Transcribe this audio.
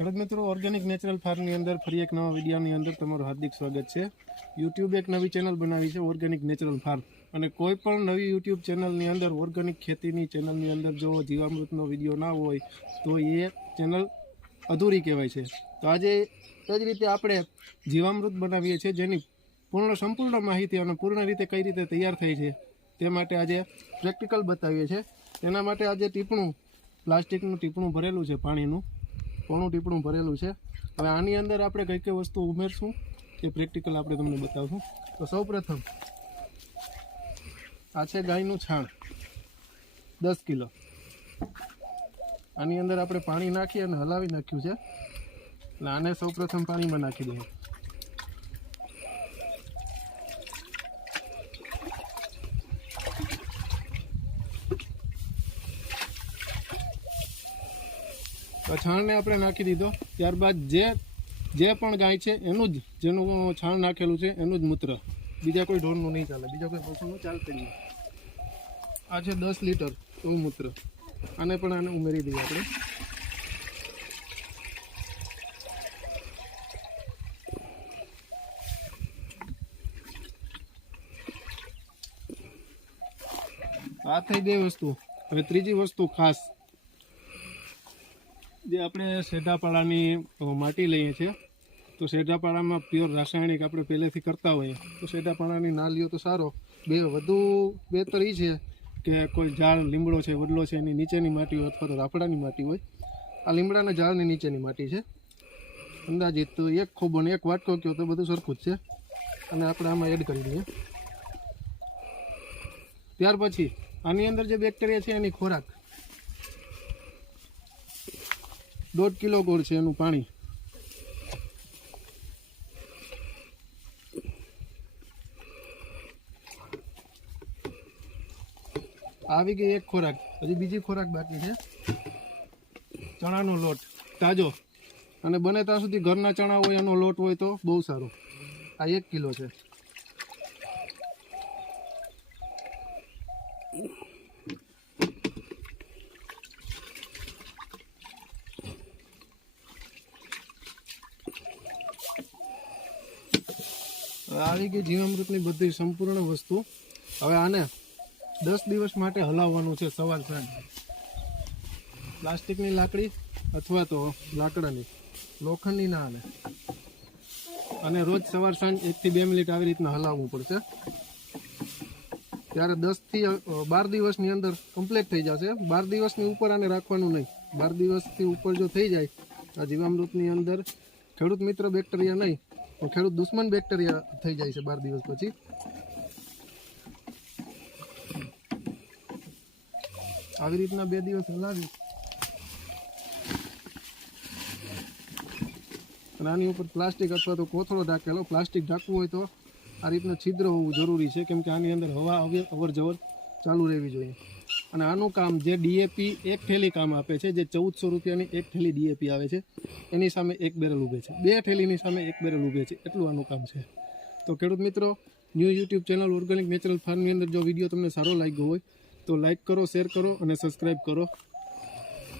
ખેડૂત મિત્રો, organic natural ફાર્મની અંદર ફરી એક નવા વિડીયોની અંદર તમારું હાર્દિક સ્વાગત છે. યુટ્યુબ એક નવી ચેનલ બનાવી છે, ઓર્ગેનિક નેચરલ ફાર્મ. અને કોઈ પણ નવી યુટ્યુબ ચેનલની અંદર ઓર્ગેનિક ખેતીની ચેનલની અંદર જો જીવામૃતનો વિડીયો ના હોય તો એ ચેનલ અધૂરી કહેવાય છે. તો આજે એ જ રીતે આપણે જીવામૃત બનાવીએ છીએ, જેની સંપૂર્ણ માહિતી અને પૂર્ણ રીતે કઈ રીતે તૈયાર થાય છે તે માટે આજે પ્રેક્ટિકલ બતાવીએ છીએ. તેના માટે આજે પ્લાસ્ટિકનું ટીપણું ભરેલું છે, પાણીનું પોણું ટીપણું ભરેલું છે. હવે આની અંદર આપણે કઈ કઈ વસ્તુ ઉમેરશું એ પ્રેક્ટિકલ આપણે તમને બતાવશું. તો સૌ પ્રથમ આ છે ગાયનું છાણ 10 કિલો. આની અંદર આપણે પાણી નાખી અને હલાવી નાખ્યું છે. એટલે આને સૌ પ્રથમ પાણીમાં નાખી દઈએ. તો છાણને આપણે નાખી દીધો. ત્યારબાદ જે પણ ગાય છે એનું જ, જેનું છાણ નાખેલું છે એનું જ મૂત્ર, બીજા કોઈ ઢોરનું નહીં ચાલે, બીજા કોઈ પશુનું ચાલશે નહીં. આ છે 10 લીટર મૂત્ર. આને ઉમેરી દઈએ આપણે. આ થઈ ગઈ વસ્તુ. હવે ત્રીજી વસ્તુ ખાસ, જે આપણે શેઢાપાડાની માટી લઈએ છીએ, તો શેઢાપાડામાં પ્યોર રાસાયણિક આપણે પહેલેથી કરતા હોઈએ તો શેઢાપાડાની ના લ્યો તો સારો. વધુ બહેતર એ છે કે કોઈ ઝાડ, લીમડો છે, વડલો છે, એની નીચેની માટી હોય અથવા તો રાફડાની માટી હોય. આ લીમડાના ઝાડની નીચેની માટી છે. અંદાજિત એક ખોબો ને એક વાટકો કહો તો બધું સરખું જ છે. અને આપણે આમાં એડ કરી દઈએ. ત્યાર પછી આની અંદર જે બેક્ટેરિયા છે એની ખોરાક 1.5 કિલો ગોળ છે, એનું પાણી. આવી ગઈ એક ખોરાક. હજી બીજી ખોરાક બાકી છે. ચણાનો લોટ તાજો, અને બને ત્યાં સુધી ઘરના ચણા હોય એનો લોટ હોય તો બહુ સારું. આ 1 કિલો છે. આવી ગઈ જીવામૃતની બધી સંપૂર્ણ વસ્તુ. હવે આને 10 દિવસ માટે હલાવવાનું છે, સવાર સાંજ. પ્લાસ્ટિકની લાકડી અથવા તો લાકડાની, લોખંડની ના આને. અને રોજ સવાર સાંજ 1 થી 2 મિનિટ આવી રીતના હલાવવું પડશે. ત્યારે 10 થી 12 દિવસની અંદર કમ્પ્લીટ થઈ જશે. 12 દિવસની ઉપર આને રાખવાનું નહીં. 12 દિવસથી ઉપર જો થઈ જાય આ જીવામૃતની અંદર ખેડૂત મિત્ર બેક્ટેરિયા નહીં, ખેડૂત દુશ્મન બેક્ટેરિયા થઈ જાય છે 12 દિવસ પછી. આવી રીતના 2 દિવસ હલાવી અને આની ઉપર પ્લાસ્ટિક અથવા તો કોથળો ઢાંકેલો. પ્લાસ્ટિક ઢાંકવું હોય તો આ રીતના છિદ્ર હોવું જરૂરી છે, કેમ કે આની અંદર હવા અવર જવર ચાલુ રહેવી જોઈએ. અને આનું કામ, જે ડીએપી 1 થેલી કામ આપે છે, જે 1400 રૂપિયાની 1 થેલી ડીએપી આવે છે, એની સામે 1 બેરલ ઊભે છે. 2 થેલીની સામે 1 બેરલ ઊભે છે. એટલું આનું કામ છે. તો ખેડૂત મિત્રો, new YouTube channel organic natural ફાર્મની અંદર જો વિડીયો તમને સારો લાગ્યો હોય તો લાઇક કરો, શેર કરો અને સબસ્ક્રાઈબ કરો.